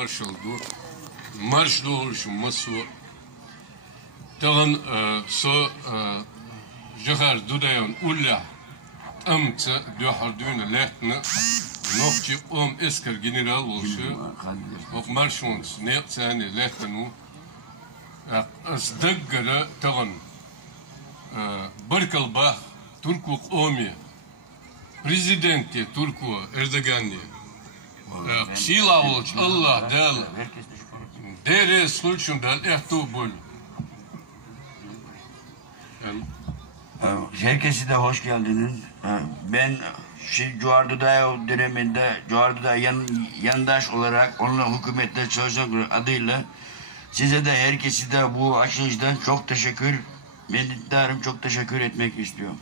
marshal do marsh do şu masu tagan so jahar dudayon ulla amtsa duhardun lehtna nokçi esker general oluşu ok marshons ne sani lehtnu asdaggara tagan barkal bah Turku omi prezidenti Turku Erdoğan'ı Sila olç Allah del dere случаем del ehtu bol. Herkese de hoş geldiniz. Ben Cuardo'da döneminde Cuardo'da yandaş olarak onunla hükümette çalışmak adıyla size de herkese de bu açılıştan çok minnettarım, çok teşekkür etmek istiyorum.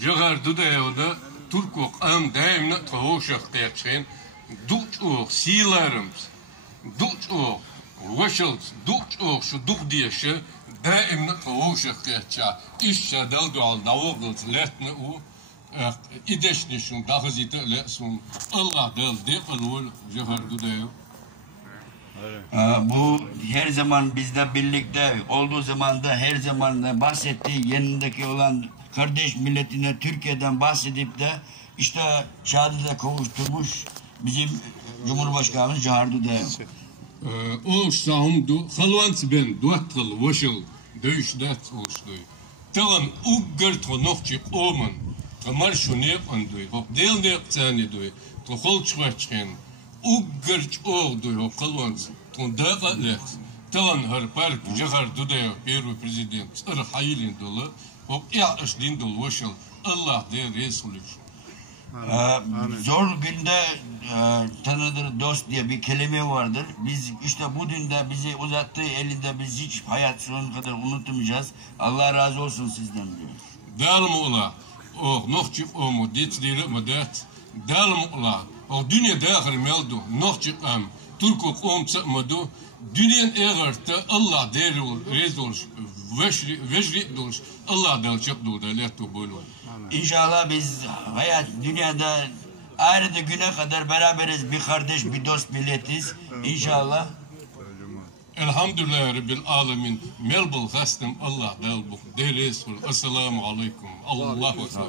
Cuardo'da da Turku am daimna tavuşak geçen duç silarımız duç وشلت دوش شو دوق ديشة دائما تروشة كيتشا إيشا دلدو على دواغلت لاتنا إدش نشون داخزي تقلقسون الله دل دي قلول جهر دودايو. Bu her zaman bizle birlikte olduğu zaman da her zaman da bahsettiği yanındaki olan kardeş milletine Türkiye'den bahsedip de işte şahadete kavuşturmuş bizim Cumhurbaşkanımız Cahar Dudayev. O şahımdu halvant ben duatıl vaşıl dövüşdat oluştuy. Talan uggar tonokçi oman kamar şunu anduy. Hop del ne tane duy. To hol çvaçken uggar olduy o halvant ton dağa lek. Talan her park Cahar Dudayev Peru prezident ar hayilin dolu. Hop ya aşlin dolu vaşıl Allah de resolution. Zor günde tanıdır dost diye bir kelime vardır. Biz işte bu dünde bizi uzattığı elinde biz hiç hayat sonuna kadar unutmayacağız. Allah razı olsun sizden diyor. Dalım ola. O nokçip o mudetleri madat. Dalım ola. O dünya dahil meldu. Nokçip am. Turku komsa madu. Dünyanın eğerte Allah değeri ol. Rez ol. Vecri ol. Allah del çok doğru. Lehtu bolu. İnşallah biz hayat dünyada ahirete güne kadar beraberiz, bir kardeş, bir dost milletiz. İnşallah. Elhamdülillah Rabbil Alemin. Melbul hastem Allah del bu. Deres ol. Esselamu aleyküm. Allahu ekber.